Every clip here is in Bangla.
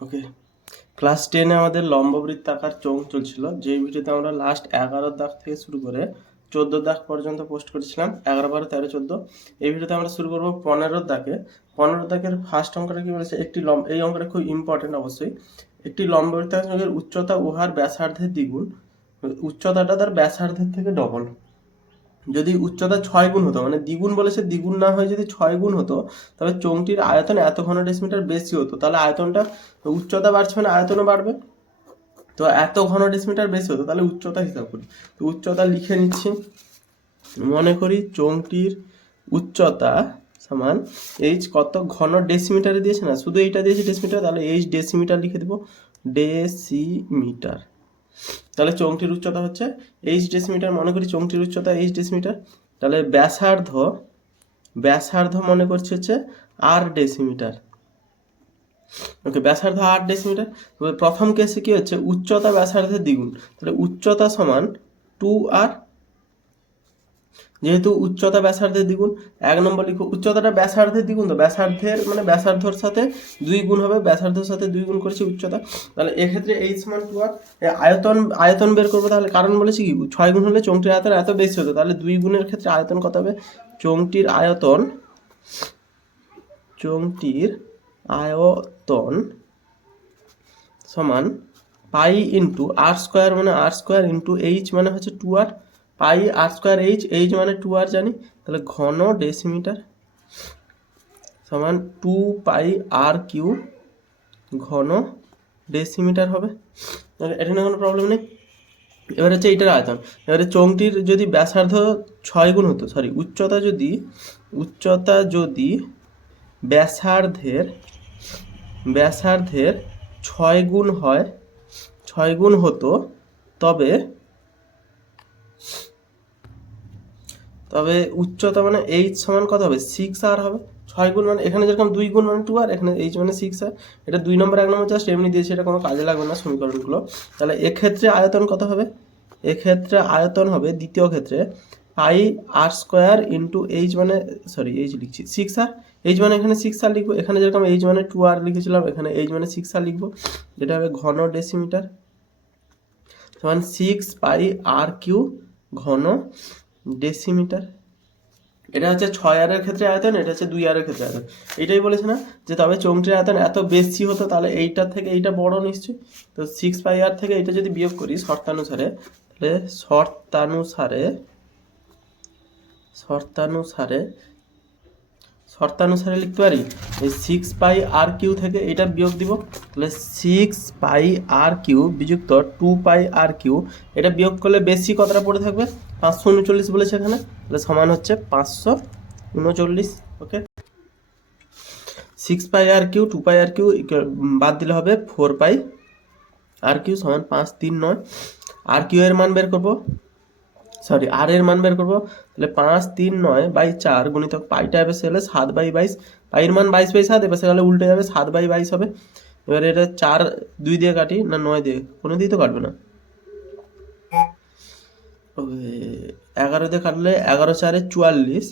ওকে, ক্লাস 10-এ আমাদের লম্ববৃত্তাকার চোঙ চলছিল, যে ভিডিওতে আমরা লাস্ট 11 দাগ থেকে শুরু করে 14 দাগ পর্যন্ত পোস্ট করেছিলাম। 11, 12, 13, 14। এই ভিডিওতে আমরা শুরু করবো 15 দাগে। 15 দাগের ফার্স্ট অঙ্কটা কি বলেছে, এই অঙ্কটা খুব ইম্পর্টেন্ট অবশ্যই। একটি লম্ববৃত্তাকার চোঙের উচ্চতা উহার ব্যাসার্ধের দ্বিগুণ, উচ্চতাটা তার ব্যাসার্ধের থেকে ডবল। যদি উচ্চতা 6 গুণ হতো, মানে দ্বিগুণ বলেছে, দ্বিগুণ না হয়ে যদি 6 গুণ হতো, তবে চোঙটির আয়তন এত ঘন ডেসিমিটার বেশি হতো। তাহলে আয়তনটা, উচ্চতা বাড়ছে মানে আয়তনও বাড়বে, তো এত ঘন ডেসিমিটার বেশি হতো। তাহলে উচ্চতা হিসাব করি, তো উচ্চতা লিখে নিচ্ছি। মনে করি চোঙটির উচ্চতা সমান এইচ কত ঘন ডেসিমিটারে দিয়েছে না, শুধু এইটা দিয়েছে ডেসিমিটার, তাহলে এইচ ডেসিমিটার লিখে দেবো, ডেসিমিটার। তাহলে চোঙটির উচ্চতা হচ্ছে এইচ ডেসিমিটার। মনে করি চোঙটির উচ্চতা এইচ ডেসিমিটার। তাহলে ব্যাসার্ধ মনে করছি হচ্ছে আর ডেসিমিটার। ওকে, ব্যাসার্ধ 8 ডেসিমিটার। প্রথম কেসে কি হচ্ছে, উচ্চতা ব্যাসার্ধের দ্বিগুণ, তাহলে উচ্চতা সমান 2r। যেহেতু উচ্চতা ব্যাসার্ধের দ্বিগুণ, 1 নম্বর লিখো, উচ্চতাটা ব্যাসার্ধের দ্বিগুণ, তো ব্যাসার্ধের মানে ব্যাসার্ধর সাথে 2 গুণ হবে, ব্যাসার্ধের সাথে 2 গুণ করেছি উচ্চতা। তাহলে এক্ষেত্রে h সমান 2r। আয়তন বের করবো, তাহলে কারণ বলেছি কি 6 গুণ হলে চোঙটির আয়তন এত বেশি হতো, তাহলে 2 গুণের ক্ষেত্রে আয়তন কত হবে, চোঙটির আয়তন সমান পাই ইন্টু আর স্কোয়ার, মানে আর স্কোয়ার ইন্টু এইচ মানে হচ্ছে 2r। পাই আর স্কোয়ার এইচ মানে 2r জানি, তাহলে ঘন ডেসিমিটার সমান 2 পাই আর কিউ ঘন ডেসিমিটার হবে। এটা নিয়ে কোনো প্রবলেম নেই। এবার হচ্ছে এইটার আয়তন। এবারে চোঙটির যদি ব্যাসার্ধ 6 গুণ হতো, সরি, উচ্চতা যদি ব্যাসার্ধের 6 গুণ হয়, 6 গুণ হতো, তবে উচ্চতা মানে এইচ সমান কত হবে, 6r হবে। 6 গুণ মানে এখানে যেরকম 2 গুণ মানে 2r, এখানে এইচ মানে 6r। এটা 2 নম্বর 1 নম্বর জাস্ট এমনি দিয়েছে, এটা কোনো কাজে লাগবে না সমীকরণগুলো। তাহলে এক্ষেত্রে আয়তন কত হবে, এক্ষেত্রে আয়তন হবে দ্বিতীয় ক্ষেত্রে পাই আর স্কোয়ার ইন্টু এইচ মানে, সরি, এইচ লিখছি 6r। এইচ মানে এখানে 6r লিখবো, এখানে যেরকম এইচ মানে 2r লিখেছিলাম, এখানে এইচ মানে 6r লিখবো। যেটা হবে ঘন ডেসিমিটার সমান 6 পাই আর কিউ ঘন ডেসিমিটার। এটা হচ্ছে 6r এর ক্ষেত্রে আয়তন, এটা হচ্ছে 2r এর ক্ষেত্রে আয়তন। এটাই বলেছে না যে তবে চোঙটির আয়তন এত বেশি হতো, তাহলে এইটার থেকে এইটা বড় নিশ্চয়ই। তো 6 পাই আর থেকে এটা যদি বিয়োগ করি শর্তানুসারে, তাহলে শর্তানুসারে লিখতে পারি এই 6 পাই আর কিউ থেকে এটা বিয়োগ দিব, তাহলে 6 পাই আর কিউ বিযুক্ত 2 পাই আর কিউ, এটা বিয়োগ করলে বেশি কতটা পড়ে থাকবে, 539 বলেছে এখানে, তাহলে সমান হচ্ছে 539। ওকে, 6 পাই আর কিউ 2 পাই আর কিউ বাদ দিলে হবে 4 পাই আর কিউ সমান 539। আর কিউ এর মান বের করবো, সরি, আর এর মান বের করবো, তাহলে 539/4 গুণিতক পাইটা এপাশে হলে 7/22, পাইয়ের মান 22/7, এপাশে গেলে উল্টে যাবে, 7/22 হবে। এবার এটা 4 2 দিয়ে কাটি না 9 দিয়ে, কোনো দিয়ে তো কাটবে না, 11 দিয়ে কাটলে 11 4 44,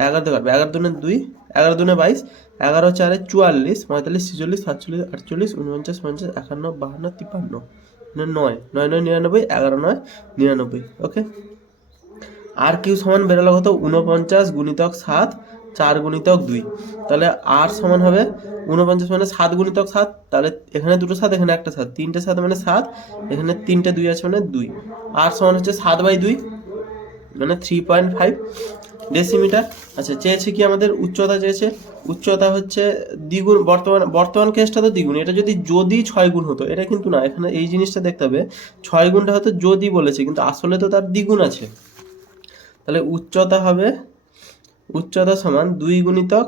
11 দিয়ে কাটবে, 11 দুনে 2, 11 দুনে 22, 11 4 44, 45 46 47 48 49 50 51 52 53, 9 9 9 99, 11 9 99। ওকে, আর কিউ সমান বেরোলো কত, 49 গুণিতক 7 4 গুণিতক 2, তাহলে আর সমান হবে 49 মানে 7 গুণিতক 7, তাহলে এখানে দুটো 7, এখানে একটা 7, তিনটে 7 মানে 7, এখানে তিনটে 2 আছে মানে 2। আর সমান হচ্ছে 7/2 মানে 3.5 ডেসিমিটার। আচ্ছা, চেয়েছে কি আমাদের উচ্চতা, চেয়েছে উচ্চতা হচ্ছে দ্বিগুণ, বর্তমান কেসটা তো দ্বিগুণ, এটা যদি 6 গুণ হতো, এটা কিন্তু না, এখানে এই জিনিসটা দেখতে হবে, 6 গুণটা হয়তো যদি বলেছে, কিন্তু আসলে তো তার দ্বিগুণ আছে। তাহলে উচ্চতা সমান 2 গুণিতক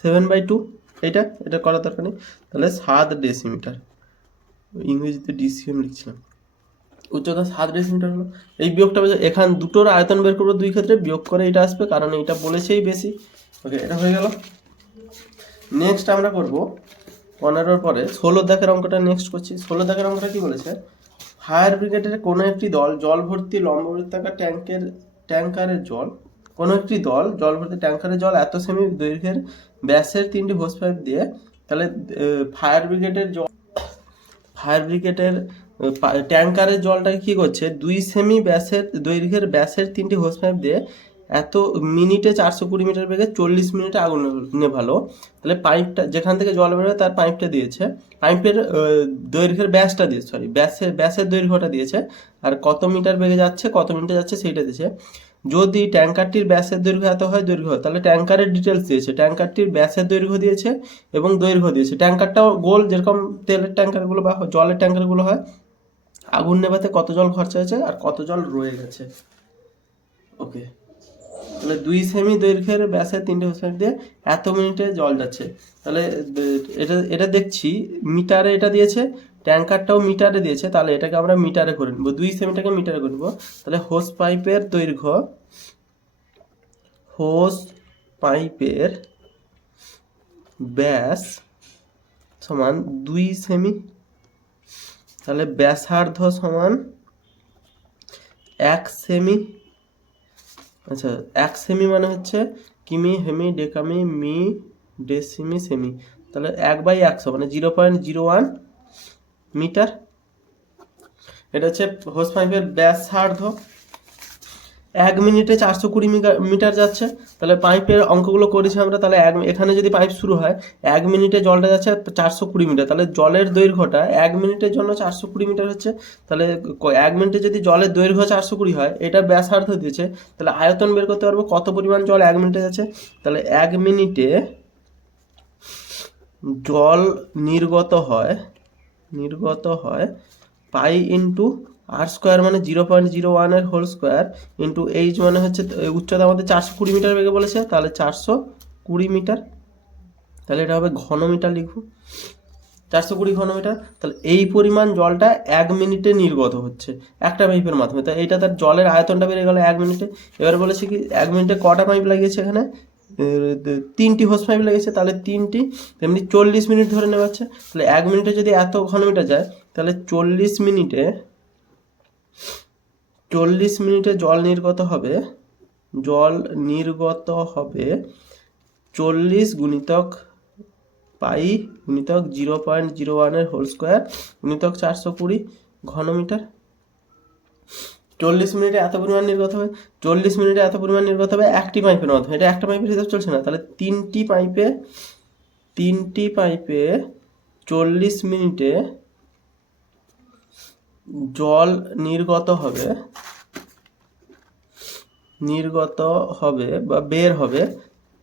7/2, এটা করার দরকার নেই। তাহলে 7 ডেসিমিটার, ইংরেজিতে ডিসিএম লিখছিলাম, উচ্চতা 7 ডেসিমিটার হলো। এই বিয়োগটা এখান দুটোর আয়তন বের করবো, দুই ক্ষেত্রে বিয়োগ করে এটা আসবে, কারণ এটা বলেছেই বেশি। ওকে, এটা হয়ে গেল। নেক্সট আমরা করব 15 পরে 16 দাগের অঙ্কটা নেক্সট করছি। 16 দাগের অঙ্কটা কি বলেছে, ফায়ার ব্রিগেডের কোনো একটি দল জল ভর্তি লম্ববৃত্তাকার ট্যাঙ্কারের জল, কোনো একটি দল জল ভর্তি ট্যাঙ্কারের জল এত সেমি দৈর্ঘ্যের ব্যাসের 3টি হোস পাইপ দিয়ে তাহলে ফায়ার ব্রিগেডের ট্যাঙ্কারের জলটাকে কি করছে, 2 সেমি দৈর্ঘ্যের ব্যাসের 3টি হোস পাইপ দিয়ে এত মিনিটে 420 মিটার বেগে 40 মিনিটে আগুন নেভালো। তাহলে পাইপটা যেখান থেকে জল বেরোয় তার পাইপটা দিয়েছে, পাইপের দৈর্ঘ্যের ব্যাসটা দিয়েছে, সরি ব্যাসের দৈর্ঘ্যটা দিয়েছে, আর কত মিটার বেগে যাচ্ছে কত মিনিটে যাচ্ছে সেইটা দিয়েছে। যদি ট্যাঙ্কারটির ব্যাসের দৈর্ঘ্য এত হয় তাহলে ট্যাঙ্কারের ডিটেলস দিয়েছে, ট্যাঙ্কারটির ব্যাসের দৈর্ঘ্য দিয়েছে এবং দৈর্ঘ্য দিয়েছে। ট্যাঙ্কারটাও গোল, যেরকম তেলের ট্যাঙ্কারগুলো বা জলের ট্যাঙ্কারগুলো হয়। আগুন নেভাতে কত জল খরচা হয়েছে আর কত জল রয়ে গেছে। ওকে, তাহলে 2 সেমি দৈর্ঘ্যের ব্যাসের 3টে হোস পাইপ দিয়ে এত মিনিটে জল যাচ্ছে। তাহলে এটা দেখছি মিটারে এটা দিয়েছে, ট্যাঙ্কারটাও মিটারে দিয়েছে, তাহলে এটাকে আমরা মিটারে করে নেবো, 2 সেমিটাকে মিটারে করে নেবো। তাহলে হোস পাইপের ব্যাস সমান 2 সেমি, তাহলে ব্যাসার্ধ সমান 1 সেমি। আচ্ছা, 1 সেমি মানে হচ্ছে কিমি, হেমি, ডেকামি, মি, ডেসিমি, সেমি। তাহলে 1/100 মানে 0.01 মিটার। এটা হচ্ছে হোস পাইপের ব্যাসার্ধ। 1 মিনিটে 420 মিটার যাচ্ছে। তাহলে পাইপের অঙ্কগুলো করেছি আমরা। তাহলে এখানে যদি পাইপ শুরু হয়, 1 মিনিটে জলটা যাচ্ছে 420 মিটার, তাহলে জলের দৈর্ঘ্যটা 1 মিনিটের জন্য 420 মিটার হচ্ছে। তাহলে 1 মিনিটে যদি জলের দৈর্ঘ্য 420 হয়, এটা ব্যাসার্ধ দিয়েছে, তাহলে আয়তন বের করতে পারবো কত পরিমাণ জল 1 মিনিটে যাচ্ছে। তাহলে 1 মিনিটে জল নির্গত হয় পাই ইন্টু আর স্কোয়ার মানে 0.01 এর হোল স্কোয়ার ইন্টু এইচ মানে হচ্ছে উচ্চতা আমাদের 420 মিটার বেগে বলেছে, তাহলে 420 মিটার। তাহলে এটা হবে ঘনমিটার, লিখবো 420 ঘনমিটার। তাহলে এই পরিমাণ জলটা 1 মিনিটে নির্গত হচ্ছে একটা পাইপের মাধ্যমে। তাই এটা তার জলের আয়তনটা বেড়ে গেল 1 মিনিটে। এবার বলেছে কি 1 মিনিটে কটা পাইপ লাগিয়েছে, এখানে 3টি হোস পাইপ লেগেছে, তাহলে 3টি, তেমনি 40 মিনিট ধরে নেওয়াচ্ছে। তাহলে 1 মিনিটে যদি এত ঘনমিটার যায়, তাহলে 40 মিনিটে জল নির্গত হবে 40 গুণিতক পাই গুণিতক 0.01 এর হোল স্কোয়ার গুণিতক 420 ঘনমিটার। 40 মিনিটে এত পরিমাণ নির্গত হবে, 40 মিনিটে এত পরিমাণ নির্গত হবে একটি পাইপের মাধ্যমে। এটা একটা পাইপের হিসাব চলছে না, তাহলে 3টি পাইপে 40 মিনিটে জল নির্গত হবে বা বের হবে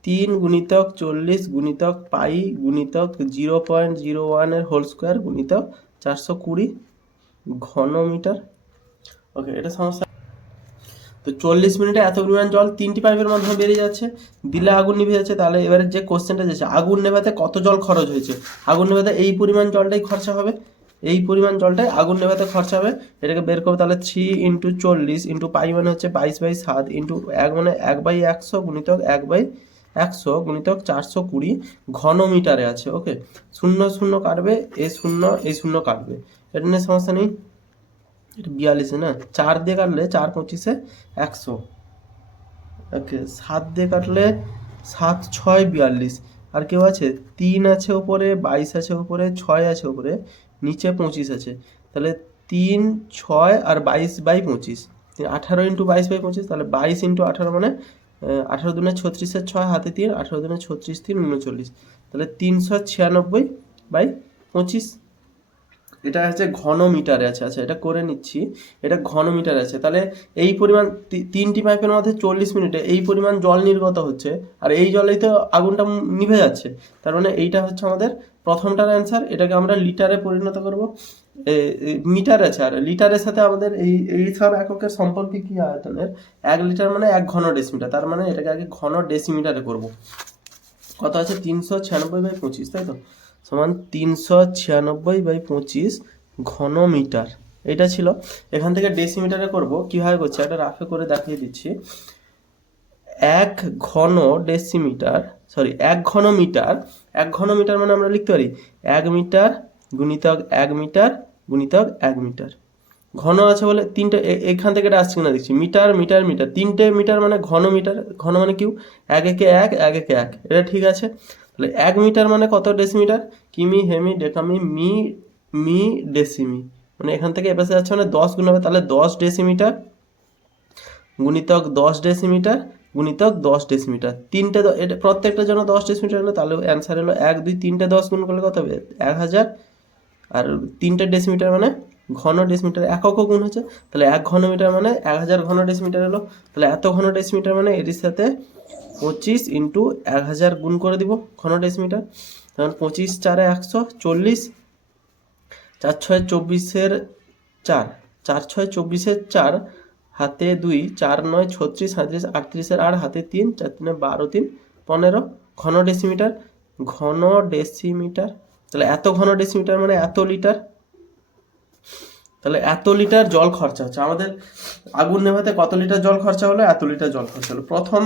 3 গুণিতক 40 গুণিতক পাই গুণিতক 0.01 এর হোল স্কোয়ার গুণিতক 420 ঘনমিটার। ওকে, এটা সমস্যা। তো 40 মিনিটে এত পরিমাণ জল 3টি পাইপের মাধ্যমে বেরিয়ে যাচ্ছে, দিলে আগুন নিভে যাচ্ছে। তাহলে এবারে যে কোশ্চেনটা যাচ্ছে, আগুন নেভাতে কত জল খরচ হয়েছে, আগুন নেভাতে এই পরিমাণ জলটাই খরচা হবে, এই পরিমাণ জলটাই আগুন নেভাতে খরচা হবে। এটাকে বের করবো, তাহলে 3 × 40 × পাই মানে হচ্ছে 22/7 ইন্টু 1 মানে 1/100 গুণিতক 1/100 গুণিতক 420 ঘনমিটারে আছে। ওকে, 0 কাটবে, এই 0 কাটবে, এটা নিয়ে সমস্যা নেই। এটা 42 না, 4 দিয়ে কাটলে 4 × 25 = 100। ওকে, 7 দিয়ে কাটলে 7 × 6 = 42। আর কেউ আছে, 3 আছে উপরে, 22 আছে উপরে, 6 আছে উপরে, নিচে 25 আছে। তাহলে 3, 6 আর 22/25, 18 × 22/25, তাহলে 22 × 18 মানে 18 দুনে 36 এর 6 হাতে 3, 18 দুনে 36 3 39, তাহলে 396/25। এটা হচ্ছে ঘনমিটারে আছে। আচ্ছা, এটা করে নিচ্ছি, এটা ঘনমিটারে আছে। তাহলে এই পরিমাণ 3টি পাইপের মধ্যে 40 মিনিটে এই পরিমাণ জল নির্গত হচ্ছে, আর এই জলেই তো আগুনটা নিভে যাচ্ছে। তার মানে এইটা হচ্ছে আমাদের প্রথমটার অ্যান্সার। এটাকে আমরা লিটারে পরিণত করব, মিটার আছে, আর লিটারের সাথে আমাদের এই সব এককের সম্পর্কে কি আয়তনের, 1 লিটার মানে 1 ঘন ডেসিমিটার, তার মানে এটাকে আগে ঘন ডেসিমিটারে করব। কত আছে, 396/25, তাই তো, সমান 396/25 ঘনমিটার। এটা ছিল। এখান থেকে ডেসিমিটারে করব, কিভাবে করছে একটা রাফে করে দেখিয়ে দিচ্ছি। 1 ঘনমিটার মানে আমরা লিখতে পারি 1 মিটার গুণিতক 1 মিটার গুণিতক 1 মিটার। ঘন আছে বলে 3টে, এখান থেকে এটা আসছে কিনা দেখছি, মিটার মিটার মিটার, 3টে মিটার মানে ঘনমিটার, ঘন মানে কিউ, 1 একে 1 1 একে 1, এটা ঠিক আছে। তাহলে 1 মিটার মানে কত ডেসিমিটার? কিমি, হেমি, ডেকামি, মি, ডেসিমি। মানে এখান থেকে এপাশে যাচ্ছে মানে 10 গুণ হবে, তাহলে 10 ডেসিমিটার গুণিতক 10 ডেসিমিটার গুণিতক 10 ডেসিমিটার। তিনটে এটা প্রত্যেকটার জন্য 10 ডেসিমিটার হলো, তাহলে অ্যান্সার হলো 1 2 3টে 10 গুণ করলে কত হবে? 1000। আর 3টে ডেসিমিটার মানে ঘন ডেসিমিটার, এককও গুণ হচ্ছে, তাহলে 1 ঘনমিটার মানে 1000 ঘন ডেসিমিটার হলো। তাহলে এত ঘন ডেসিমিটার মানে এটির সাথে 25 ইন্টু 1000 গুণ করে দিব ঘন ডেসিমিটার। তখন 25 4 140, 4 6 24-এর 4, 4 6 24-এর 4, হাতে 2, 4 9 36, 37 38-এর 8, হাতে 3, 4 3 12, 3 15 ঘন ডেসিমিটার। ঘন ডেসিমিটার, তাহলে এত ঘন ডেসিমিটার মানে এত লিটার। তাহলে এত লিটার জল খরচা হচ্ছে আমাদের। আগুন নেভাতে কত লিটার জল খরচা হলো? এত লিটার জল খরচা হলো। প্রথম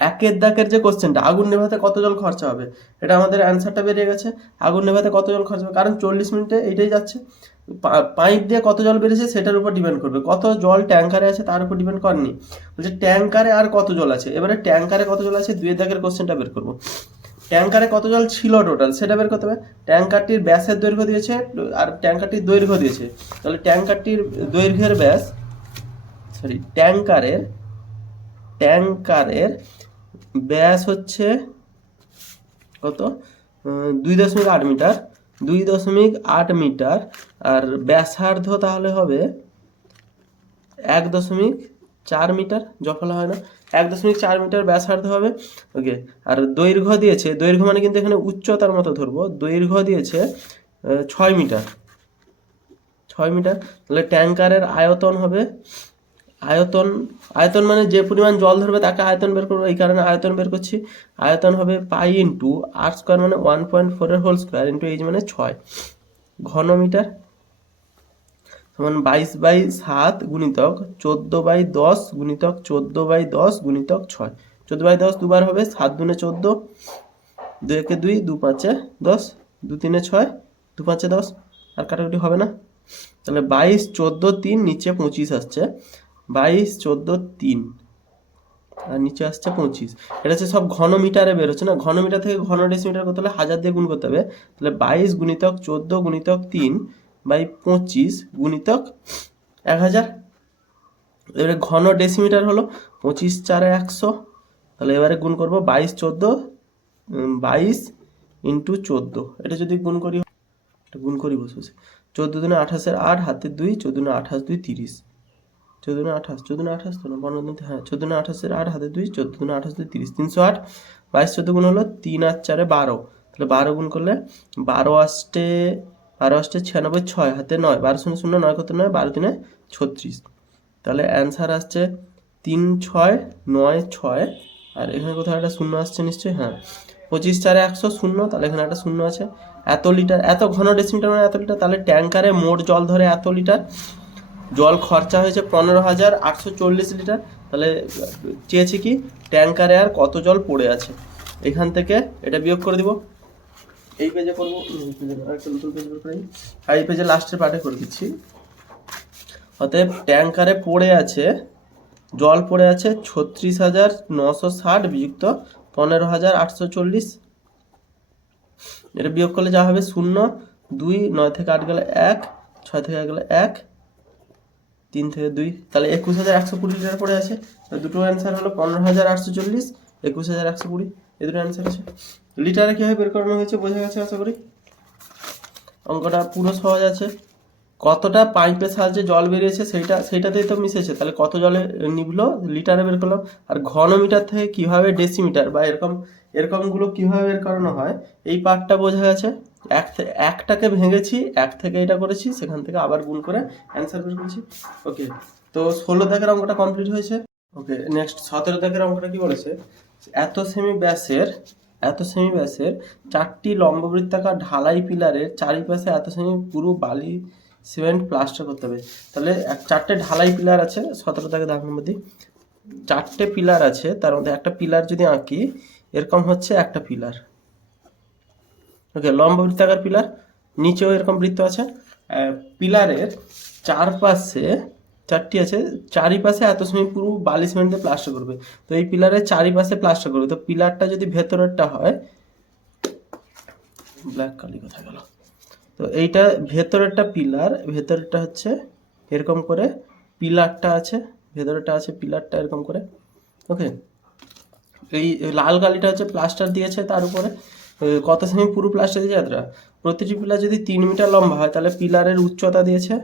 একের দাগের যে কোশ্চেনটা, আগুন নেভাতে কত জল খরচা হবে, এটা আমাদের অ্যান্সারটা বেরিয়ে গেছে। আগুন নেভাতে কত জল খরচা হবে, কারণ 40 মিনিটে এইটাই যাচ্ছে। পাইপ দিয়ে কত জল বেরিয়েছে সেটার উপর ডিপেন্ড করবে, কত জল ট্যাঙ্কারে আছে তার উপর ডিপেন্ড করেনি। বলছে ট্যাঙ্কারে আর কত জল আছে, এবারে ট্যাঙ্কারে কত জল আছে 2 দাগের কোশ্চেনটা বের করবো। ট্যাঙ্কারে কত জল ছিল টোটাল সেটা বের করতে হবে। ট্যাঙ্কারটির ব্যাসের দৈর্ঘ্য দিয়েছে আর ট্যাঙ্কারটির দৈর্ঘ্য দিয়েছে, তাহলে ট্যাঙ্কারটির দৈর্ঘ্যের ব্যাস, সরি ট্যাঙ্কারের ব্যাস হচ্ছে কত? 2.8 মিটার, 2.8 মিটার। আর ব্যাসার্ধ তাহলে হবে 1.4 মিটার, জফলা হয় না, 1.4 মিটার ব্যাসার্ধ হবে। ওকে, আর দৈর্ঘ্য দিয়েছে, দৈর্ঘ্য মানে কিন্তু এখানে উচ্চতার মতো ধরবো, দৈর্ঘ্য দিয়েছে 6 মিটার, 6 মিটার। তাহলে ট্যাঙ্কারের আয়তন হবে, আয়তন মানে যে পরিমাণ জল ধরবে তাকে আয়তন বের করবো, এই কারণে আয়তন বের করছি। আয়তন হবে পাই ইন্টু আর স্কোয়ার মানে 1.4 এর হোল স্কোয়ার ইন্টু এইচ মানে 6 ঘনমিটার, সমান 22/7 গুণিতক 14/10 গুণিতক 14/10 গুণিতক 6। 14/10 দুবার হবে, 7 দুনে 14, 2 একে 2, 2 5 10, 2 3 6, 2 5 10, আর কাটাকুটি হবে না। তাহলে 22 14 3, নিচে 25 আসছে, 22 14 3 আর নিচে আসছে 25। এটা হচ্ছে সব ঘন মিটারে বের হচ্ছে না, ঘন মিটার থেকে ঘন ডেসিমিটার করতে হলে 1000 দিয়ে গুণ করতে হবে। তাহলে 22 গুণিতক 14 গুণিতক 3/25 গুণিতক 1000। এবারে ঘন ডেসিমিটার হলো 25 4 100, তাহলে এবারে গুণ করব 22 14, 22 ইন্টু 14, এটা যদি গুণ করি, গুণ করি বসে বসে, 14 দুনে 28-এর 8, হাতে 2, 14 দুনে 28 2 30, 14 দুনে 28, 14 দুনে 28 তো না 15, হ্যাঁ 14 দুনে 28-এর 8, হাতে 2, 14 দুনে 28 2 30, 308। 22 14 গুণ হলো 3 আর 4 12, তাহলে 12 গুণ করলে 12 আসছে 96, 6 হাতে 9, 12 0 0 9 কত 9, 12 3 36। তাহলে অ্যান্সার আসছে 3 6 9 6, আর এখানে কোথাও একটা শূন্য আসছে নিশ্চয়ই, হ্যাঁ 25 4 100 শূন্য, তাহলে এখানে একটা শূন্য আছে। এত লিটার, এত ঘন ডেসিমিটার মানে এত লিটার, তাহলে ট্যাঙ্কারে মোট জল ধরে এত লিটার, জল খরচা হয়েছে 15,840 লিটার। তাহলে চেয়েছি কি ট্যাঙ্কারে আর কত জল পড়ে আছে, এখান থেকে এটা বিয়োগ করে দিব। এই পেজে করবো, একটা নতুন পেজ বের করে, আর এই পেজে লাস্টের পার্টে করে দিচ্ছি। অতএব ট্যাঙ্কারে পড়ে আছে, জল পড়ে আছে 36,960 বিযুক্ত 15,840। এটা বিয়োগ করলে যা হবে 0, 2, 9 থেকে 8 গেলে 1, 6 থেকে 8 গেলে 1, 3 থেকে 2, তাহলে 21,120 লিটার পড়ে আছে। দুটো অ্যান্সার হলো 15,840, 21,120, এই দুটো অ্যান্সার আছে। লিটারে কীভাবে বের করানো হয়েছে বোঝা গেছে আশা করি। অঙ্কটা পুরো সহজ আছে। কতটা পাইপের সাহায্যে জল বেরিয়েছে সেইটাতেই তো মিশেছে, তাহলে কত জলে নিভলো লিটারে বের করলাম। আর ঘনমিটার থেকে কিভাবে ডেসিমিটার বা এরকমগুলো কিভাবে বের করানো হয়, এই পার্টটা বোঝা গেছে। একটাকে ভেঙেছি, 1 থেকে এটা করেছি, সেখান থেকে আবার গুণ করে অ্যান্সার বের করেছি। ওকে, তো 16 দাগের অঙ্কটা কমপ্লিট হয়েছে। ওকে, নেক্সট 17 দাগের অঙ্কটা কি বলেছে, এত সেমি ব্যাসের 4টি লম্ববৃত্তাকার ঢালাই পিলারের চারিপাশে এত সেমি পুরো বালি সিমেন্ট প্লাস্টার করতে হবে। তাহলে 4টে ঢালাই পিলার আছে, 17 দাগে দাগ নম্বর দিই। 4টে পিলার আছে, তার মধ্যে একটা পিলার যদি আঁকি, এরকম হচ্ছে একটা পিলার। ওকে, লম্ব বৃত্তাকার পিলার, নিচেও এরকম বৃত্ত আছে। পিলারের চারপাশে 4টি আছে, চারিপাশে এত সেমি পুরো বালি সিমেন্ট দিয়ে প্লাস্টার করবে। তো এই পিলারের চারিপাশে প্লাস্টার করবে, তো পিলারটা যদি ভেতরেরটা হয়, ব্ল্যাক কালি কোথায় গেল? তো এইটা ভেতরেরটা পিলার, ভেতরেরটা হচ্ছে এরকম করে পিলারটা আছে, ভেতরেরটা আছে পিলারটা এরকম করে। ওকে, এই লাল কালিটা হচ্ছে প্লাস্টার দিয়েছে তার উপরে। কত সেমি পুরো প্লাস্টার দিয়েছে এতটা। প্রতিটি পিলার যদি 3 মিটার লম্বা হয় তাহলে পিলারের উচ্চতা দিয়েছে,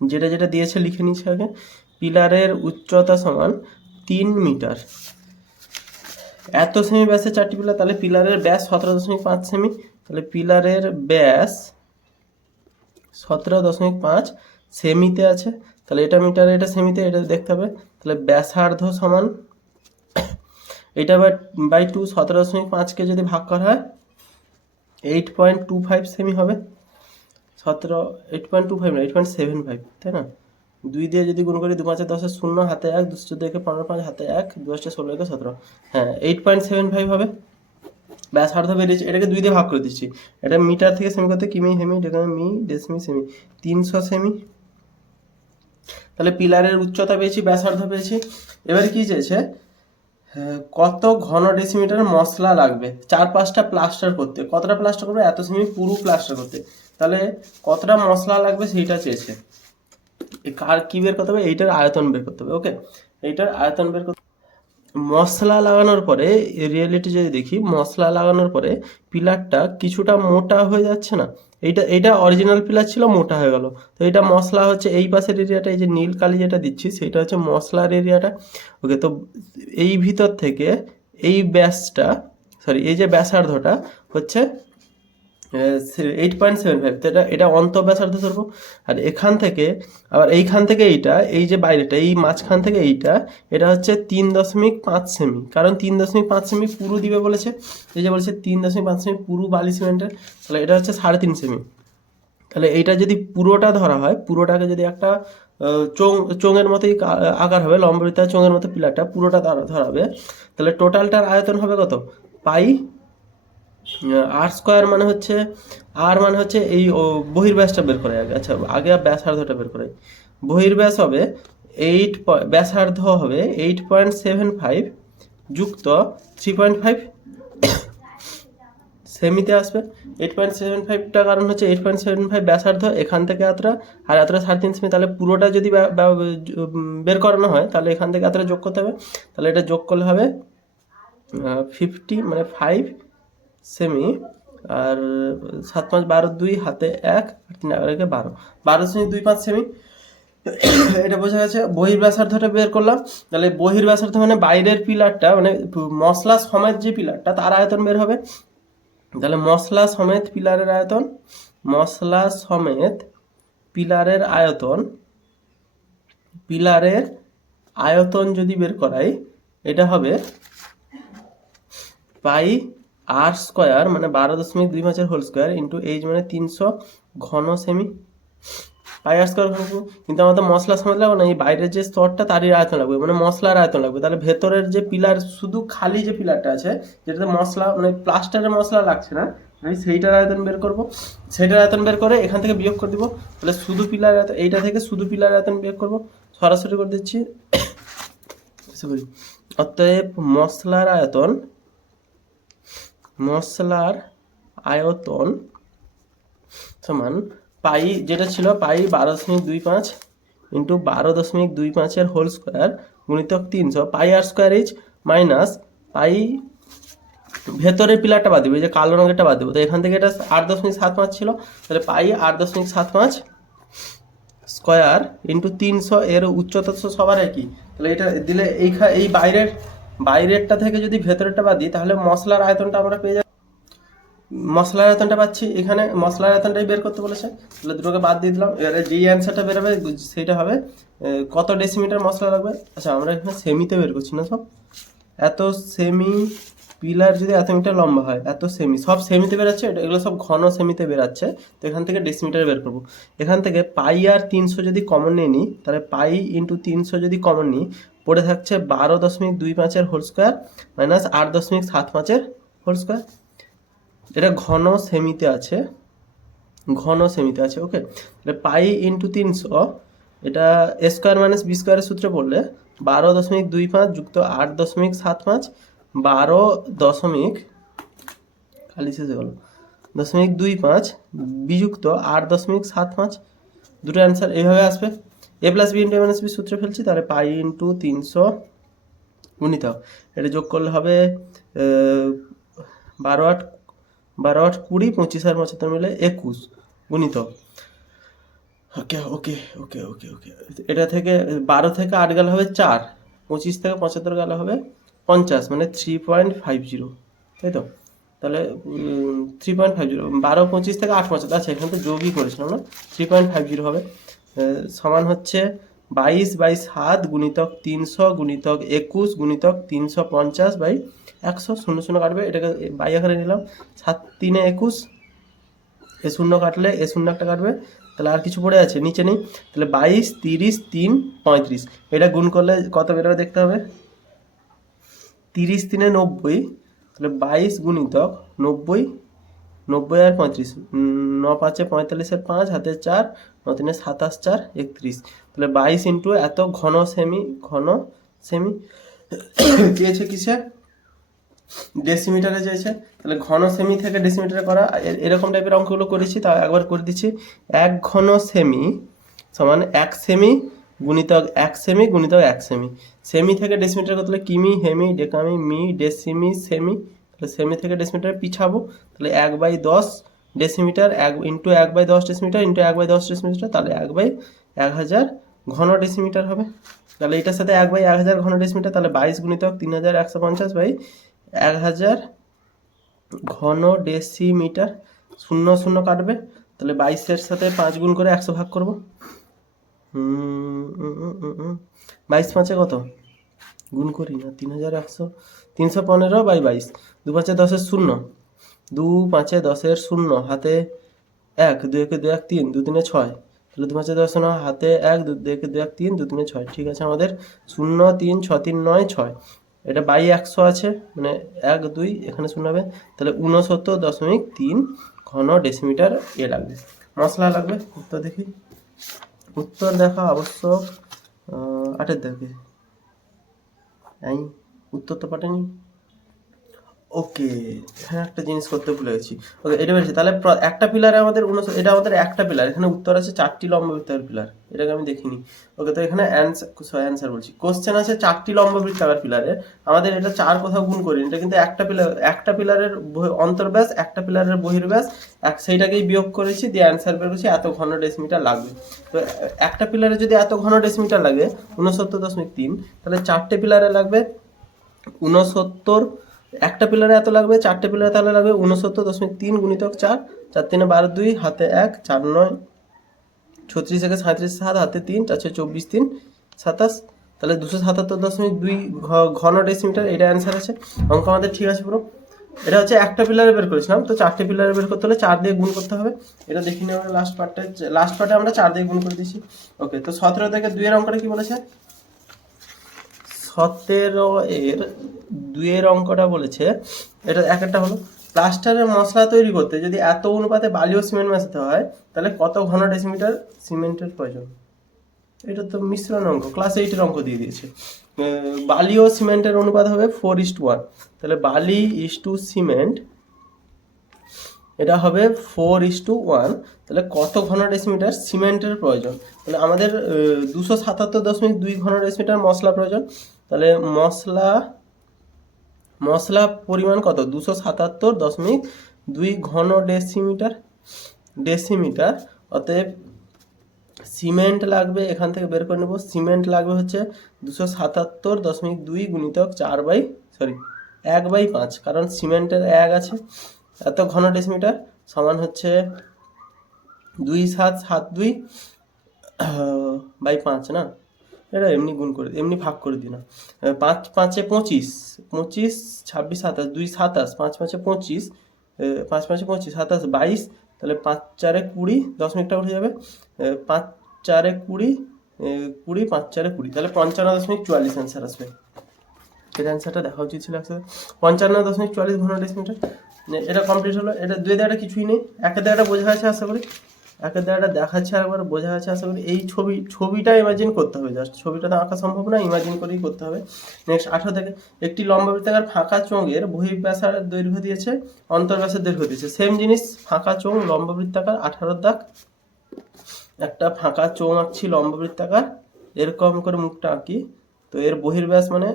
যেটা যেটা দিয়েছে লিখে নিচ্ছে আগে। পিলারের উচ্চতা সমান 3 মিটার। এত সেমি ব্যাসের 4টি পিলার, তাহলে পিলারের ব্যাস 17.5 সেমি। তাহলে পিলারের ব্যাস 17.5 সেমিতে আছে। তাহলে এটা মিটারে, এটা সেমিতে, এটা দেখতে হবে। তাহলে ব্যাসার্ধ সমান এটা বাই 2, 17.5কে যদি ভাগ করা হয় 8.25 সেমি হবে। 8.25 না, 8.75, তাই না? 2 দিয়ে যদি গুণ করি, 2 5 10 0, হাতে 1, 2 14 15, 5 হাতে 1, 2 16 17, হ্যাঁ 8.75 হবে। ব্যাসার্ধ বেরিয়েছে, এটাকে 2 দিয়ে ভাগ করে দিচ্ছি। এটা মিটার থেকে সেমি করতে কিমি হেমি, এটা মি ডেসিমি সেমি, 300 সেমি। তাহলে পিলারের উচ্চতা পেয়েছি, ব্যাসার্ধ পেয়েছি। এবারে কি চেয়েছে, কত ঘন ডেসিমিটার মশলা লাগবে 4-5টা প্লাস্টার করতে। কতটা প্লাস্টার করবে? এত সেমি পুরো প্লাস্টার করতে। তাহলে কতটা মশলা লাগবে সেইটা চেয়েছে। কার কি বের করতে হবে? এইটার আয়তন বের করতে হবে। ওকে, এইটার আয়তন বের করতে, মশলা লাগানোর পরে রিয়েলিটি যদি দেখি, মশলা লাগানোর পরে পিলারটা কিছুটা মোটা হয়ে যাচ্ছে না? এইটা অরিজিনাল পিলার ছিল, মোটা হয়ে গেল। তো এটা মশলা হচ্ছে এই পাশের এরিয়াটা, এই যে নীল কালি যেটা দিচ্ছি সেটা হচ্ছে মশলার এরিয়াটা। ওকে, তো এই ভিতর থেকে এই ব্যাসটা, সরি এই যে ব্যাসার্ধটা হচ্ছে 8.75, তো এটা অন্ত ব্যাসার্ধ ধরবো। আর এখান থেকে আবার এইখান থেকে এইটা, এই যে বাইরেটা, এই মাঝখান থেকে এইটা, এটা হচ্ছে 3.5 সেমি। কারণ 3.5 সেমি পুরো দিবে বলেছে, এই যে বলেছে 3.5 সেমি পুরো বালি সিমেন্টের, তাহলে এটা হচ্ছে 3.5 সেমি। তাহলে এইটা যদি পুরোটা ধরা হয়, পুরোটাকে যদি একটা চোঙের মতোই আকার হবে, লম্ববৃত্তাকার চোঙের মতো পিলারটা পুরোটা ধরাবে, তাহলে টোটালটার আয়তন হবে কত? পাই আর স্কোয়ার, মানে হচ্ছে আর মানে হচ্ছে এই বহির্ব্যাসটা বের করে আগে। আচ্ছা, আগে ব্যাসার্ধটা বের করে। বহির্ব্যাস হবে 8, ব্যাসার্ধ হবে 8.75 যুক্ত 3.5 সেমিতে আসবে। 8.75টা কারণ হচ্ছে 8.75 ব্যাসার্ধ, এখান থেকে এতটা আর এতটা 3.5 সেমি। তাহলে পুরোটা যদি বের করানো হয় তাহলে এখান থেকে এতটা যোগ করতে হবে। তাহলে এটা যোগ করলে হবে 50, মানে 5 সেমি। আর 7 5 12, 2 হাতে 1 আর 3 11 12, 12.25 সেমি। এটা বোঝা গেছে। বহির্ব্যাসার্ধটা বের করলাম। তাহলে বহির্ব্যাসার্ধ মানে বাইরের পিলারটা, মানে মশলা সমেত যে পিলারটা, তার আয়তন বের হবে। তাহলে মশলা সমেত পিলারের আয়তন, মশলা সমেত পিলারের আয়তন, পিলারের আয়তন যদি বের করাই, এটা হবে পাই আর স্কোয়ার, মানে 12.25 হোল স্কোয়ার ইন্টু এইচ, মানে 300 ঘন সেমি। পাই আর স্কোয়ার ঘন সেমি। কিন্তু আমাদের মশলা সমেত লাগবে না, এই বাইরের যে স্তরটা তারই আয়তন লাগবে, মানে মশলার আয়তন লাগবে। তাহলে ভেতরের যে পিলার, শুধু খালি যে পিলারটা আছে, যেটাতে মশলা, মানে প্লাস্টারের মশলা লাগছে না, আমি সেইটার আয়তন বের করব। সেইটার আয়তন বের করে এখান থেকে বিয়োগ করে দিব। তাহলে শুধু পিলার আয়তন, এইটা থেকে শুধু পিলার আয়তন বিয়োগ করব। সরাসরি করে দিচ্ছি। অতএব মশলার আয়তন, মশলার আয়তন সমান পাই, যেটা ছিল পাই 12.25 ইন্টু 12.25 হোল স্কোয়ার গুণিতক 300, পাই আর স্কোয়ার এইচ, মাইনাস পাই ভেতরের পিলারটা বাদ দিব, এই যে কালো রঙেরটা বাদ দেবো। তো এখান থেকে এটা 8.75 ছিল, তাহলে পাই 8.75 স্কোয়ার ইন্টু 300, এর উচ্চতা তো সবার একই। তাহলে এটা দিলে এই বাইরেরটা থেকে যদি ভেতরেরটা বাদ দিই, তাহলে মশলার আয়তনটা আমরা পেয়ে যাবো। মশলার আয়তনটা পাচ্ছি, এখানে মশলার আয়তনটাই বের করতে বলেছে, তাহলে দুটোকে বাদ দিয়ে দিলাম। এবারে যেই অ্যান্সারটা বেরোবে সেইটা হবে কত ডেসিমিটার মশলা লাগবে। আচ্ছা, আমরা এখানে সেমিতে বের করছি না সব, এত সেমি পিলার যদি এত মিটার লম্বা হয়, এত সেমি, সব সেমিতে বেরাচ্ছে, এগুলো সব ঘন সেমিতে বেরাচ্ছে। তো এখান থেকে ডেসিমিটার বের করবো। এখান থেকে পাই আর 300 যদি কমন নিয়ে নিই, তাহলে পাই ইন্টু 300 যদি কমন নিই, পড়ে থাকছে 12.25 whole square minus 8.75 whole square. এটা ঘন সেমিতে আছে, ঘন সেমিতে আছে। ওকে, তাহলে পাই ইন্টু 300, এটা এ স্কোয়ার মাইনাস বি স্কোয়ারের সূত্রে পড়লে 12.25 যুক্ত 8.75, 12 দশমিক খালি শেষ হয়ে গেল। 0.25 বিযুক্ত 8.75, দুটো অ্যান্সার এইভাবে আসবে। এ প্লাস বি ইন্টু এ মাইনাস বি সূত্রে ফেলছি, তাহলে পাই ইন্টু 300 গুণিতক এটা যোগ করলে হবে 12 8 20, 25 আর 75 মিলে 21 গুণিতক। ওকে ওকে ওকে ওকে ওকে এটা থেকে 12 থেকে 8 গেলে হবে 4, 25 থেকে 75 গেলে হবে 50, মানে 3.50, তাই তো? তাহলে 3.50, 12 25 থেকে 8 75, আচ্ছা এখানে তো যোগই করেছিলাম না, 3.50 হবে। সমান হচ্ছে 22/7 গুণিতক 300 গুণিতক 21 গুণিতক 350/100, 0 0 কাটবে, এটাকে বাই আকারে নিলাম, 7 3 21, এ শূন্য কাটলে এ শূন্য একটা কাটবে, তাহলে আর কিছু পড়ে আছে নিচে নেই, তাহলে 22 30 3 35, এটা গুণ করলে কত বেরোবে দেখতে হবে, 30 3 90, তাহলে 22 গুণিতক 90, 90 আর 35, 9 5 45 এর 5, হাতে 4, 9 3 27 4 31, তাহলে 22 ইন্টু এত ঘন সেমি চেয়েছে কিসে, ডেসিমিটারে চেয়েছে, তাহলে ঘন সেমি থেকে ডেসিমিটারে করা, এরকম টাইপের অঙ্কগুলো করেছি, তা একবার করে দিচ্ছি। 1 ঘন সেমি সমান 1 সেমি গুণিতক 1 সেমি গুণিতক 1 সেমি, সেমি থেকে ডেসিমিটার করতে হলে কিমি, হেমি, ডেকামি, মি, ডেসিমি, সেমি, তাহলে সেমি থেকে ডেসিমিটারে পিছাবো, তাহলে 1/10 decimetre, 1 into 1/10 decimetre into 1/10 decimetre, তাহলে 1/1000 ঘন ডেসিমিটার হবে। তাহলে এটার সাথে 1/1000 ঘন ডেসিমিটার, তাহলে 22 গুণিতক 3150/1000 ঘন ডেসিমিটার, 0 0 কাটবে, তাহলে 22-এর সাথে 5 গুণ করে 100 ভাগ করবো, 22 5 কত গুণ করি না, 3100, 315/22, 2 5 10 0, 2 5 10 0, হাতে 1, 2 1 2 1 3, 2 3 6, তাহলে 2 5 10 0, হাতে 1, 2 1 2 1 3, 2 3 6, ঠিক আছে, আমাদের 0 3 6 3 9 6, এটা বাই 100 আছে, মানে 1 2 এখানে 0 হবে, তাহলে 69.3 ঘন ডেসিমিটার এ লাগবে। মশলা লাগবে, উত্তর দেখি, উত্তর দেখা আবশ্যক 8-এর দেখে, এই উত্তর তো পাঠানি। ওকে, এখানে একটা জিনিস করতে ভুলে গেছি। ওকে, এটা বেরিয়েছে, তাহলে একটা পিলারে আমাদের এটা আমাদের একটা পিলার, এখানে উত্তর আছে 4টি লম্ববৃত্তাকার পিলার, এটাকে আমি দেখিনি। ওকে, তো এখানে অ্যান্সার বলছি, কোশ্চেন আছে 4টি লম্ববৃত্তাকার পিলারে, আমাদের এটা 4 কোথাও গুণ করিনি, এটা কিন্তু একটা পিলারের অন্তর্ব্যাস, একটা পিলারের বহির্ব্যাস, সেইটাকেই বিয়োগ করেছি, দিয়ে অ্যান্সার বের করেছি এত ঘন ডেসিমিটার লাগবে। তো একটা পিলারে যদি এত ঘন ডেসিমিটার লাগে 69.3, তাহলে 4টে পিলারে লাগবে 69, একটা পিলারে এত লাগবে, 4টে পিলারে তাহলে লাগবে 69.3 গুণিতক 4, 4 3 12 2, হাতে 1, 4 9 36 থেকে 37 7, হাতে 3, 4 6 24 3 27, তাহলে 277.2 ঘন ডেসিমিটার, এটা অ্যান্সার আছে। অঙ্ক আমাদের ঠিক আছে পুরো। এটা হচ্ছে একটা পিলারে বের করেছিলাম, তো 4টে পিলারে বের করতে হলে 4 দিয়ে গুণ করতে হবে, এটা দেখি নেওয়া লাস্ট পার্টে আমরা 4 দিয়ে গুণ করে দিয়েছি। ওকে, তো 17 থেকে 2 এর অঙ্কটা কি বলেছে, 17 এর 2 এর অঙ্কটা বলেছে, এটা একটা হলো, প্লাস্টারের মশলা তৈরি করতে যদি এত অনুপাতে বালি ও সিমেন্ট মেশাতে হয়, তাহলে কত ঘন ডেসিমিটার সিমেন্টের প্রয়োজন। এটা তো মিশ্রণ অঙ্ক, ক্লাস 8-এর অঙ্ক দিয়ে দিয়েছে। বালি ও সিমেন্টের অনুপাত হবে 4:1, তাহলে বালি ইস্টু সিমেন্ট এটা হবে 4:1, তাহলে কত ঘন ডেসিমিটার সিমেন্টের প্রয়োজন, তাহলে আমাদের 277.2 ঘন ডেসিমিটার মশলা প্রয়োজন, তাহলে মশলা পরিমাণ কত, 277.2 ঘন ডেসিমিটার, অতএব সিমেন্ট লাগবে, এখান থেকে বের করে নেব, সিমেন্ট লাগবে হচ্ছে 277.2 গুণিতক 1/5, কারণ সিমেন্টের 1 আছে, এত ঘন ডেসিমিটার সমান হচ্ছে 2772/5 না, এটা এমনি গুণ করে এমনি ভাগ করে দিই না, 5 5 25 26 26 27 2 27, 5 5 25, 5 5 25 27 22, তাহলে 5 4 20, দশমিকটা উঠে যাবে, 5 4 20 20, 5 4 20, তাহলে 55.44 অ্যান্সার আসবে। এর অ্যান্সারটা দেখা উচিত ছিল একসাথে, 55.44 ঘন ডেসিমিটার। এটা কমপ্লিট হলো, এটা 2 দেওয়াটা কিছুই নেই, 1 দেওয়াটা বোঝা আছে আশা করি। একের দ্বারা দেখাচ্ছে আর একবার বোঝা যাচ্ছে আশা করি। এই ছবিটা ইমাজিন করতে হবে, জাস্ট ছবিটা তো আঁকা সম্ভব না, ইমাজিন করেই করতে হবে। নেক্সট 18 থেকে, একটি লম্ববৃত্তাকার ফাঁকা চোঙের বহিঃব্যাসার দৈর্ঘ্য দিয়েছে, অন্তর্ব্যাসের দৈর্ঘ্য দিয়েছে। সেম জিনিস, ফাঁকা চোঙ লম্ববৃত্তাকার 18 দাগ, একটা ফাঁকা চোঙ আঁকছি লম্ববৃত্তাকার, এরকম করে মুখটা আঁকি। তো এর বহির্ব্যাস মানে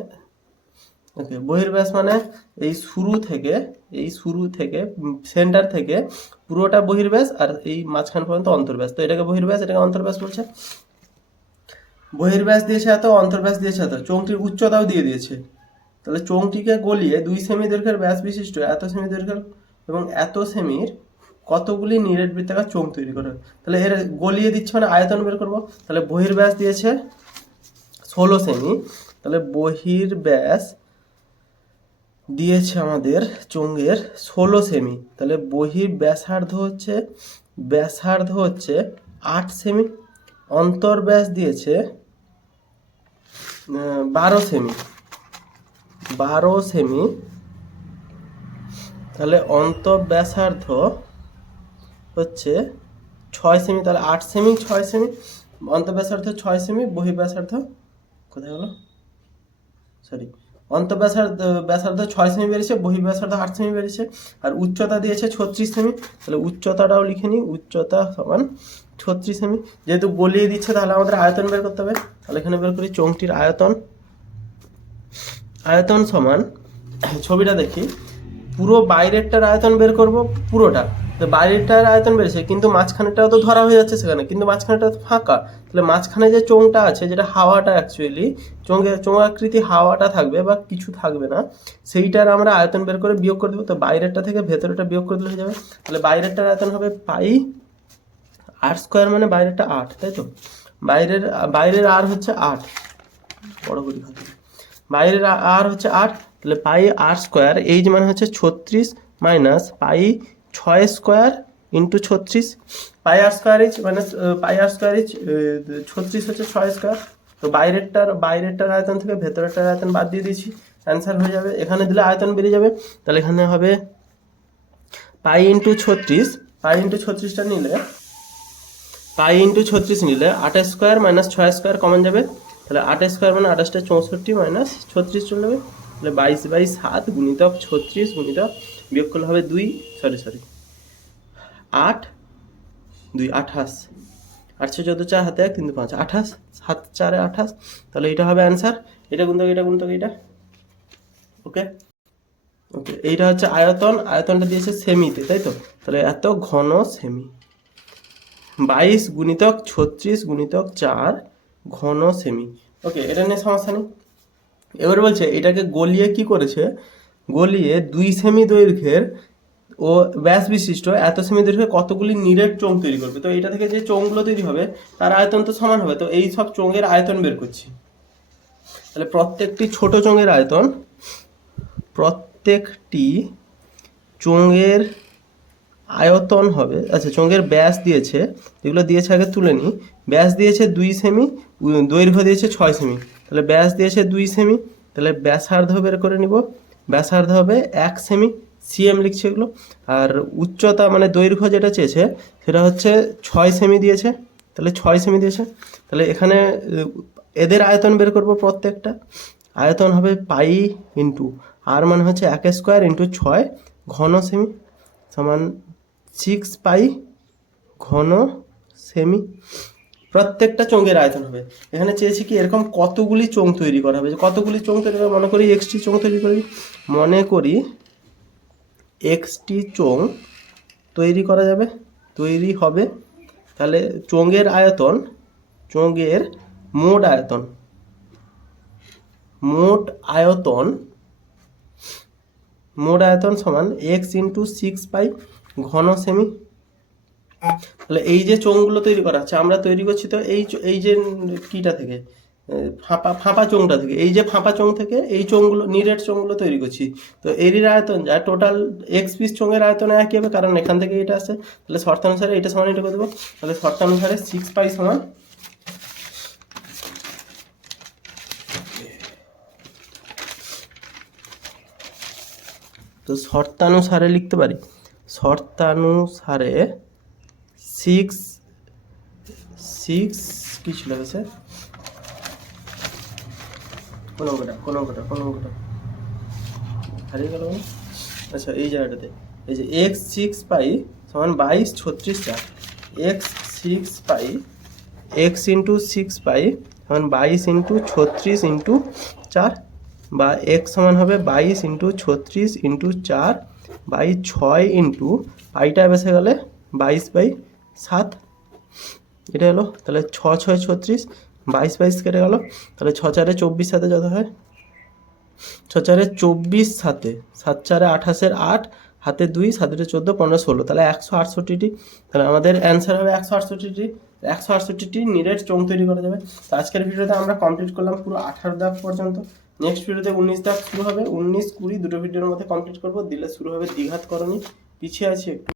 ওকে, বহির্ব্যাস মানে এই শুরু থেকে সেন্টার থেকে পুরোটা বহির্ব্যাস, আর এই মাঝখান পর্যন্ত অন্তর্ব্যাস। তো এটাকে বহির্ব্যাস, এটাকে অন্তর্ব্যাস বলছে। বহির্ব্যাস দিয়েছে এত, অন্তর্ব্যাস দিয়েছে এত, চোঙটির উচ্চতাও দিয়ে দিয়েছে। তাহলে চোঙটিকে গলিয়ে 2 সেমি দৈর্ঘ্যের ব্যাস বিশিষ্ট এত সেমি দৈর্ঘ্যের এবং এত সেমির কতগুলি নিরেট বৃত্তাকার চোঙ তৈরি করা হবে। তাহলে এর গলিয়ে দিচ্ছে মানে আয়তন বের করবো। তাহলে বহির্ব্যাস দিয়েছে 16 সেমি, তাহলে বহির্ব্যাস দিয়েছে আমাদের চোঙের 16 সেমি, তাহলে ব্যাসার্ধ হচ্ছে 8 সেমি। অন্তর্ব্যাস দিয়েছে 12 সেমি, তাহলে অন্তর্ব্যাসার্ধ হচ্ছে 6 সেমি, তাহলে 8 সেমি 6 সেমি, অন্তর্ব্যাসার্ধ 6 সেমি, বহির্ব্যাসার্ধ কোথায় হলো, সরি, ব্যাসার্ধ 6 সেমি বেরিয়েছে, বহির্ব্যাসার্ধ 8 সেমি বেরিয়েছে। আর উচ্চতা দিয়েছে 36 সেমি, তাহলে উচ্চতাটাও লিখে নিই, উচ্চতা সমান 36 সেমি। যেহেতু গলিয়ে দিচ্ছে তাহলে আমাদের আয়তন বের করতে হবে। তাহলে এখানে বের করি চোঙটির আয়তন সমান, ছবিটা দেখি, পুরো বাইরেরটার আয়তন বের করব পুরোটা। তো বাইরেরটার আয়তন বেড়েছে কিন্তু মাঝখানেটাও তো ধরা হয়ে যাচ্ছে সেখানে, কিন্তু মাঝখানেটা তো ফাঁকা। তাহলে মাঝখানে যে চোঙটা আছে, যেটা হাওয়াটা অ্যাকচুয়ালি চোঙাকৃতি হাওয়াটা থাকবে বা কিছু থাকবে না, সেইটার আমরা আয়তন বের করে বিয়োগ করে দেবো। তো বাইরেরটা থেকে ভেতরেটা বিয়োগ করে দিলে হয়ে যাবে। তাহলে বাইরেরটার আয়তন হবে পাই আর স্কোয়ার, মানে বাইরেরটা 8, তাই তো। বাইরের আর হচ্ছে 8, বড় করি খাতে, বাইরের আর হচ্ছে 8, তাহলে পাই আর স্কোয়ার, এই যে মানে হচ্ছে 36 minus pi 6 square into 36, pi আর স্কোয়ার ইজ 36 হচ্ছে 6 স্কোয়ার। তো বাইরেরটার আয়তন থেকে ভেতরেরটার আয়তন বাদ দিয়ে দিয়েছি, অ্যান্সার হয়ে যাবে। এখানে দিলে আয়তন বেরিয়ে যাবে, তাহলে এখানে হবে পাই ইন্টু 36টা নিলে, পাই ইন্টু 36 নিলে 8 স্কোয়ার মাইনাস 6 স্কোয়ার কমন যাবে, তাহলে 8 স্কোয়ার মানে 28 64 মাইনাস 36 চলে যাবে, তাহলে 22/7 গুণিতক 36 গুণিতক বিয়োগ করলে হবে 2, সরি 8 2 28, 8 14 4 হাতে 1 3 5 28, 7 4 28, তাহলে এটা হবে অ্যান্সার। এটা গুণিতক এটা ওকে। এইটা হচ্ছে আয়তনটা দিয়েছে সেমিতে, তাই তো। তাহলে এত ঘন সেমি, 22 গুণিতক 36 গুণিতক 4 ঘন সেমি। ওকে, এটা নিয়ে সমস্যা নেই। এবার বলছে এটাকে গলিয়ে কি করেছে, গলিয়ে 2 সেমি দৈর্ঘ্যের ও ব্যাস বিশিষ্ট এত সেমি দৈর্ঘ্যের কতগুলি নিরেট চোঙ তৈরি করবে। তো এটা থেকে যে চোঙগুলো তৈরি হবে তার আয়তন তো সমান হবে। তো এই সব চোঙের আয়তন বের করছি। তাহলে প্রত্যেকটি চোঙের আয়তন হবে, আচ্ছা চোঙের ব্যাস দিয়েছে, যেগুলো দিয়েছে আগে তুলে নিই। ব্যাস দিয়েছে 2 সেমি, দৈর্ঘ্য দিয়েছে 6 সেমি, তাহলে ব্যাস দিয়েছে 2 সেমি, তাহলে ব্যাসার্ধ বের করে নিব। ব্যাসার্ধ হবে 1 সেমি, সিএম লিখছে এগুলো। আর উচ্চতা মানে দৈর্ঘ্য যেটা চেয়েছে সেটা হচ্ছে 6 সেমি দিয়েছে, তাহলে 6 সেমি দিয়েছে। তাহলে এখানে এদের আয়তন বের করব, প্রত্যেকটা আয়তন হবে পাই ইন্টু আর মানে হচ্ছে 1 স্কোয়ার ইন্টু 6 ঘন সেমি সমান 6 পাই ঘন সেমি। প্রত্যেকটা চোঙের আয়তন হবে। এখানে চেয়েছি কি এরকম কতগুলি চোঙ তৈরি করা হবে, কতগুলি চোঙ তৈরি করা, মনে করি এক্সটি চোঙ তৈরি করি, মনে করি এক্সটি চোঙ তৈরি করা যাবে, তৈরি হবে। তাহলে চোঙের মোট আয়তন সমান এক্স ইন্টু 6 পাই ঘন সেমি। তাহলে এই যে চোঙগুলো তৈরি করা হচ্ছে, আমরা তৈরি করছি তো এই যে কিটা থেকে, ফাঁপা চোঙটা থেকে, এই যে ফাঁপা চোঙ থেকে এই চোঙগুলো, নিরেট চোঙগুলো তৈরি করছি। তো এরই আয়তন যা টোটাল এক্স পিস চোঙের আয়তন একই হবে, কারণ এখান থেকে এটা আসে। তাহলে শর্তানুসারে এটা সমান এটা করে দেবো। তাহলে শর্তানুসারে 6 পাই সমান, তো শর্তানুসারে লিখতে পারি, শর্তানুসারে সিক্স কি ছিল গেছে কোন অঙ্কটা হারিয়ে গেল মানে? আচ্ছা এই জায়গাটাতে এই যে এক্স 6 পাই সমান 22 36 4 এক্স 6 পাই এক্স ইন্টু 6 পাই সমান 22 × 36 × 4 বা এক্স সমান হবে 22 × 36 × 4/6 পাইটা বেসে গেলে 22/7 এটা হলো। তাহলে 6 6 36, 22 কেটে গেল, তাহলে 6 4 24 সাথে যত হয় 6 4 24 সাথে 7 4 28 8 হাতে 2 7 14 15 16, তাহলে 168টি। তাহলে আমাদের অ্যান্সার হবে 168টি। 168টি নিরেট চোঙ তৈরি করা যাবে। তো আজকের ভিডিওতে আমরা কমপ্লিট করলাম পুরো 18 দাগ পর্যন্ত। নেক্সট ভিডিওতে 19 দাগ শুরু হবে, 19 20 দুটো ভিডিওর মধ্যে কমপ্লিট করব। দিলে শুরু হবে দ্বিঘাত করণী। পিছিয়ে আছি একটু।